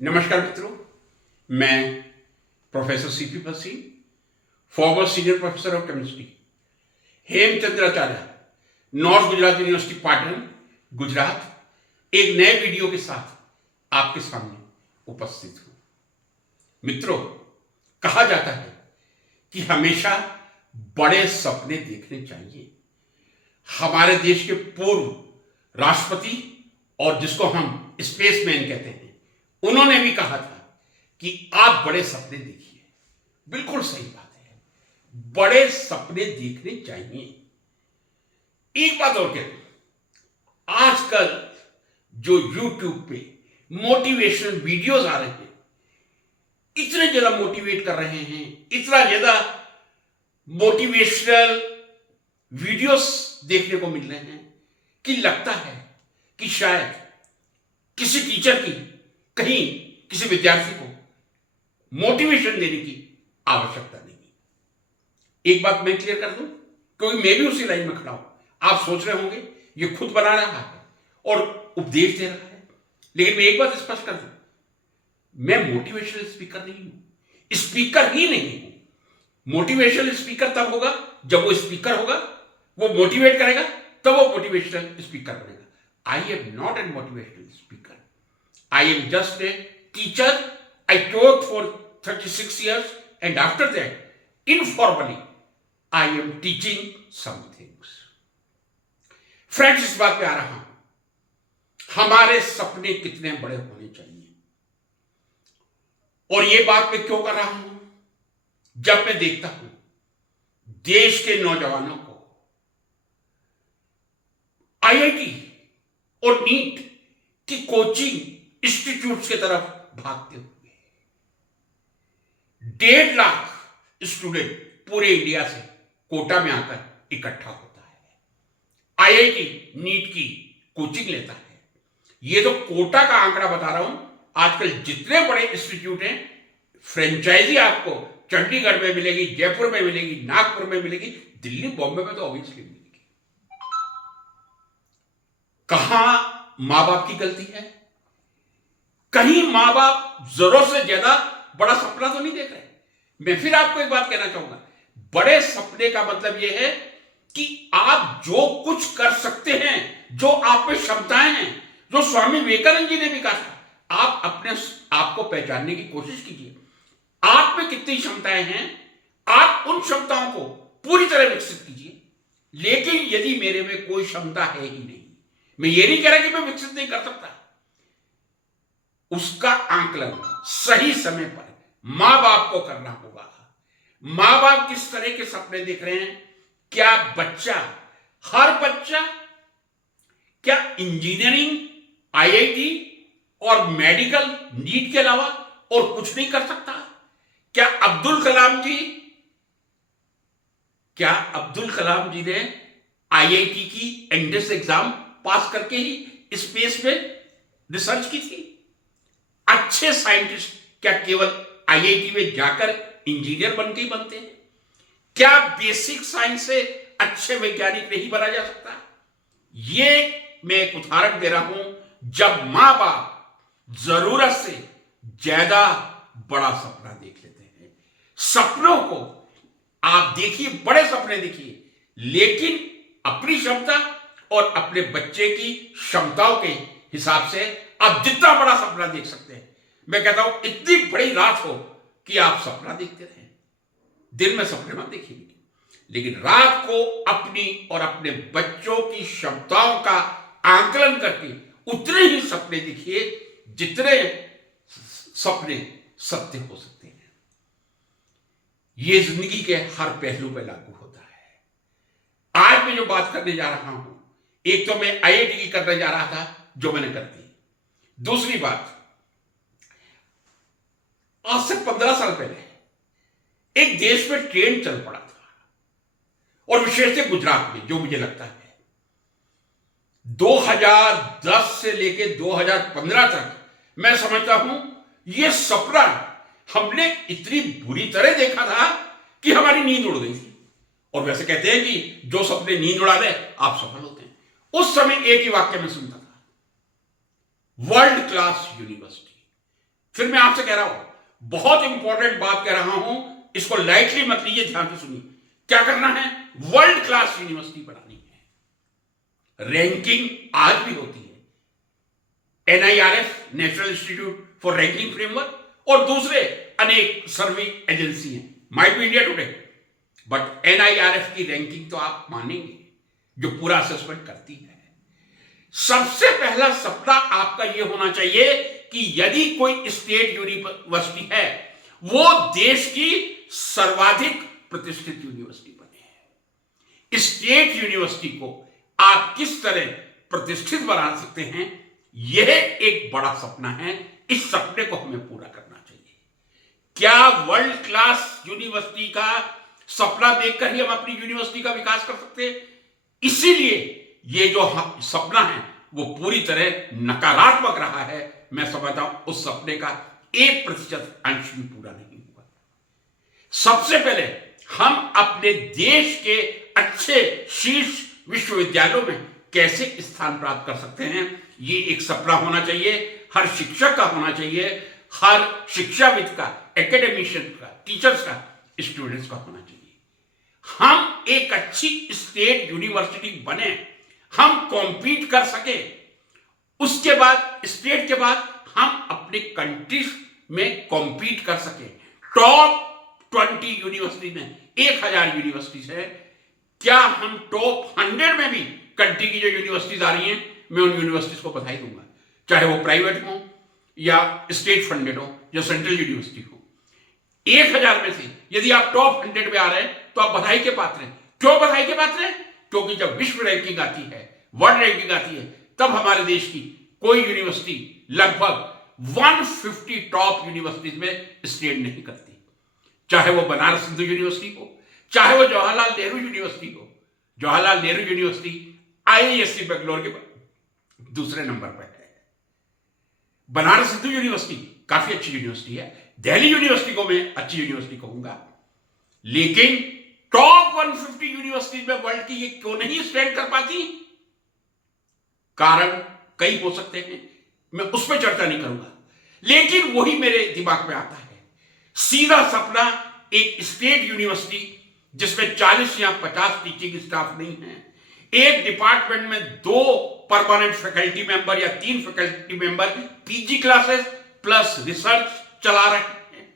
नमस्कार मित्रों, मैं प्रोफेसर सीपी पसी, farmer senior professor of chemistry, Hemchandracharya, north Gujarat university Patan, Gujarat, एक नए वीडियो के साथ आपके सामने उपस्थित हूं। मित्रों, कहा जाता है कि हमेशा बड़े सपने देखने चाहिए। हमारे देश के पूर्व राष्ट्रपति और जिसको हम स्पेसमैन कहते हैं, उन्होंने भी कहा था कि आप बड़े सपने देखिए। बिल्कुल सही बात है, बड़े सपने देखने चाहिए। एक बात और कहते, आजकल जो YouTube पे मोटिवेशनल वीडियोस आ रहे हैं, इतने ज्यादा मोटिवेट कर रहे हैं, इतना ज्यादा मोटिवेशनल वीडियोस देखने को मिल रहे हैं कि लगता है कि शायद किसी टीचर की कहीं किसी विद्यार्थी को मोटिवेशन देने की आवश्यकता नहीं। एक बात मैं क्लियर कर दूं, क्योंकि मैं भी उसी लाइन में खड़ा हूं। आप सोच रहे होंगे ये खुद बना रहा है और उपदेश दे रहा है, लेकिन मैं एक बात स्पष्ट कर दूं, मैं मोटिवेशनल स्पीकर नहीं हूं, स्पीकर ही नहीं हूं। मोटिवेशनल स्पीकर तब होगा जब वो स्पीकर होगा, वो मोटिवेट करेगा, तब वो मोटिवेशनल स्पीकर बनेगा। I am not an motivational speaker, I am just a teacher. I taught for 36 years, and after that, informally, I am teaching some things. Friends, इस बात पे आ रहा हूं, हमारे सपने कितने बड़े होने चाहिए। और ये बात मैं क्यों कर रहा हूं? जब मैं देखता हूं देश के नौजवानों को IIT और नीट की कोचिंग इंस्टीट्यूट्स की तरफ भागते हुए, 1.5 लाख स्टूडेंट पूरे इंडिया से कोटा में आकर इकट्ठा होता है, IIT नीट की कोचिंग लेता है। ये तो कोटा का आंकड़ा बता रहा हूं। आजकल जितने बड़े इंस्टीट्यूट हैं, फ्रेंचाइजी आपको चंडीगढ़ में मिलेगी, जयपुर में मिलेगी, नागपुर में मिलेगी, दिल्ली बॉम्बे में तो ऑब्वियसली मिलेगी। कहां मां बाप की गलती है? कहीं मां बाप जरूरत से ज्यादा बड़ा सपना तो नहीं देख रहे। मैं फिर आपको एक बात कहना चाहूंगा, बड़े सपने का मतलब यह है कि आप जो कुछ कर सकते हैं, जो आप में क्षमताएं हैं, जो स्वामी विवेकानंद जी ने भी कहा था, आप अपने आप को पहचानने की कोशिश कीजिए। आप में कितनी क्षमताएं हैं, आप उन क्षमताओं को पूरी तरह विकसित कीजिए। लेकिन यदि मेरे में कोई क्षमता है ही नहीं, मैं ये नहीं कह रहा कि मैं विकसित नहीं कर सकता, उसका आंकलन सही समय पर मां बाप को करना होगा। मां बाप किस तरह के सपने देख रहे हैं? क्या बच्चा, हर बच्चा क्या इंजीनियरिंग, IIT और मेडिकल नीट के अलावा और कुछ नहीं कर सकता? क्या अब्दुल कलाम जी ने IIT की एंट्रेंस एग्जाम पास करके ही स्पेस में रिसर्च की थी? अच्छे साइंटिस्ट क्या केवल IIT में जाकर इंजीनियर बन के ही बनते हैं? क्या बेसिक साइंस से अच्छे वैज्ञानिक नहीं बना जा सकता? ये मैं एक उदाहरण दे रहा हूं, जब मां बाप जरूरत से ज्यादा बड़ा सपना देख लेते हैं। सपनों को आप देखिए, बड़े सपने देखिए, लेकिन अपनी क्षमता और अपने बच्चे की क्षमताओं के हिसाब से आप जितना बड़ा सपना देख सकते हैं। मैं कहता हूं इतनी बड़ी रात हो कि आप सपना देखते रहें, दिन में सपने मत देखिए, लेकिन रात को अपनी और अपने बच्चों की क्षमताओं का आंकलन करके उतने ही सपने देखिए जितने सपने सत्य हो सकते हैं। यह जिंदगी के हर पहलू पर लागू होता है। आज मैं जो बात करने जा रहा हूं, एक तो मैं IIT की करने जा रहा था, जो मैंने कर दी। दूसरी बात, आज से 15 साल पहले एक देश में ट्रेंड चल पड़ा था, और विशेषतः गुजरात में, जो मुझे लगता है 2010 से लेकर 2015 तक मैं समझता हूं यह सपना हमने इतनी बुरी तरह देखा था कि हमारी नींद उड़ गई थी। और वैसे कहते हैं कि जो सपने नींद उड़ा दे आप सफल होते हैं। उस समय एक ही वाक्य में सुनता था, वर्ल्ड क्लास यूनिवर्सिटी, फिर मैं आपसे कह रहा हूं, बहुत इंपॉर्टेंट बात कह रहा हूं, इसको लाइटली मत लीजिए, ध्यान से सुनिए। क्या करना है? वर्ल्ड क्लास यूनिवर्सिटी बनानी है। रैंकिंग आज भी होती है, NIRF, national institute for ranking framework, और दूसरे अनेक सर्वे एजेंसी हैं, might be India today, but NIRF की रैंकिंग तो आप मानेंगे, जो पूरा असेसमेंट करती है। सबसे पहला सपना आपका यह होना चाहिए कि यदि कोई स्टेट यूनिवर्सिटी है, वो देश की सर्वाधिक प्रतिष्ठित यूनिवर्सिटी बने। स्टेट यूनिवर्सिटी को आप किस तरह प्रतिष्ठित बना सकते हैं, यह एक बड़ा सपना है। इस सपने को हमें पूरा करना चाहिए। क्या वर्ल्ड क्लास यूनिवर्सिटी का सपना देखकर ही हम अपनी यूनिवर्सिटी का विकास कर सकते हैं? इसीलिए ये जो सपना है वो पूरी तरह नकारात्मक रहा है। मैं समझता हूं उस सपने का 1% अंश भी पूरा नहीं हुआ। सबसे पहले हम अपने देश के अच्छे शीर्ष विश्वविद्यालयों में कैसे स्थान प्राप्त कर सकते हैं, ये एक सपना होना चाहिए, हर शिक्षक का होना चाहिए, हर शिक्षाविद का, एकेडमिशियन का, टीचर्स का, स्टूडेंट्स का होना चाहिए। हम एक अच्छी स्टेट यूनिवर्सिटी बने, हम कॉम्पीट कर सके, उसके बाद स्टेट के बाद हम अपने कंट्रीज में कॉम्पीट कर सके। टॉप 20 यूनिवर्सिटी में 1000 यूनिवर्सिटीज है, क्या हम टॉप 100 में भी कंट्री की जो यूनिवर्सिटीज आ रही हैं, मैं उन यूनिवर्सिटीज को बधाई दूंगा, चाहे वो प्राइवेट हो या स्टेट फंडेड हो या सेंट्रल यूनिवर्सिटी हो। 1000 में से यदि आप टॉप 100 में आ रहे हैं तो आप बधाई के पात्र हैं। क्यों बधाई के पात्र हैं? क्योंकि जब विश्व रैंकिंग आती है, वर्ल्ड रैंकिंग आती है, तब हमारे देश की कोई यूनिवर्सिटी लगभग 150 टॉप यूनिवर्सिटीज में स्टैंड नहीं करती। चाहे वो बनारस हिंदू यूनिवर्सिटी हो, चाहे वो जवाहरलाल नेहरू यूनिवर्सिटी हो। जवाहरलाल नेहरू यूनिवर्सिटी आईआईएससी बेंगलोर के दूसरे नंबर पर है। बनारस हिंदू यूनिवर्सिटी काफी अच्छी यूनिवर्सिटी है, दिल्ली यूनिवर्सिटी को मैं अच्छी यूनिवर्सिटी कहूंगा, लेकिन टॉप 150 यूनिवर्सिटी में वर्ल्ड की ये क्यों नहीं स्टैंड कर पाती? कारण कई हो सकते हैं, मैं उस पर चर्चा नहीं करूंगा, लेकिन वही मेरे दिमाग में आता है। सीधा सपना एक स्टेट यूनिवर्सिटी जिसमें 40 या 50 टीचिंग स्टाफ नहीं है, एक डिपार्टमेंट में 2 परमानेंट फैकल्टी मेंबर या 3 faculty member PG classes plus research चला रहे हैं।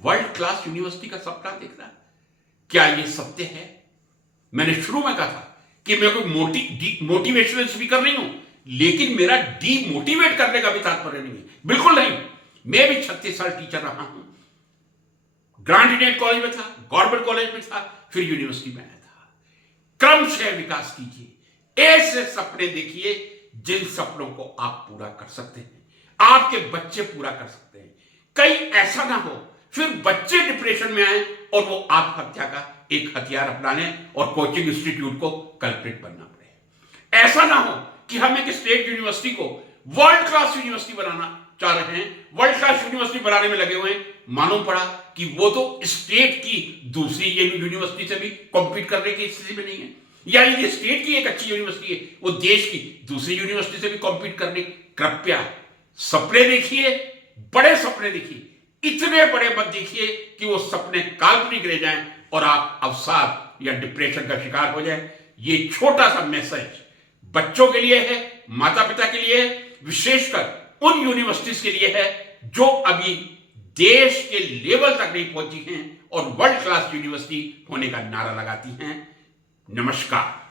वर्ल्ड क्लास यूनिवर्सिटी का सपना देखना, क्या यह सत्य है? मैंने शुरू में कहा था कि मैं कोई मोटिवेशनल स्पीकर नहीं हूं, लेकिन मेरा डीमोटिवेट करने का भी तात्पर्य नहीं है, बिल्कुल नहीं। मैं भी 36 साल टीचर रहा हूं, ग्रांट इंडियन कॉलेज में था, गवर्नमेंट कॉलेज में था, फिर यूनिवर्सिटी में आया था। क्रमशः विकास कीजिए, ऐसे सपने देखिए जिन सपनों को आप पूरा कर सकते हैं, आपके बच्चे पूरा कर सकते हैं। कहीं ऐसा ना हो फिर बच्चे डिप्रेशन में आए और वो आत्महत्या का एक हथियार अपनाने और कोचिंग इंस्टीट्यूट को कल्प्रिट बनना पड़े। ऐसा ना हो कि हम एक स्टेट यूनिवर्सिटी को वर्ल्ड क्लास यूनिवर्सिटी बनाना चाह रहे हैं, वर्ल्ड क्लास यूनिवर्सिटी बनाने में लगे हुए हैं, मालूम पड़ा कि वो तो स्टेट की दूसरी यूनिवर्सिटी से भी कॉम्पीट करने की स्थिति में नहीं है, या ये स्टेट की एक अच्छी यूनिवर्सिटी है, वो देश की दूसरी यूनिवर्सिटी से भी कॉम्पीट करने। कृपया सपने देखिए, बड़े सपने देखिए, इतने बड़े मत देखिए कि वो सपने काल्पनिक रह जाएं और आप अवसाद या डिप्रेशन का शिकार हो जाएं। ये छोटा सा मैसेज बच्चों के लिए है, माता पिता के लिए है, विशेषकर उन यूनिवर्सिटीज के लिए है जो अभी देश के लेवल तक नहीं पहुंची हैं और वर्ल्ड क्लास यूनिवर्सिटी होने का नारा लगाती हैं। नमस्कार।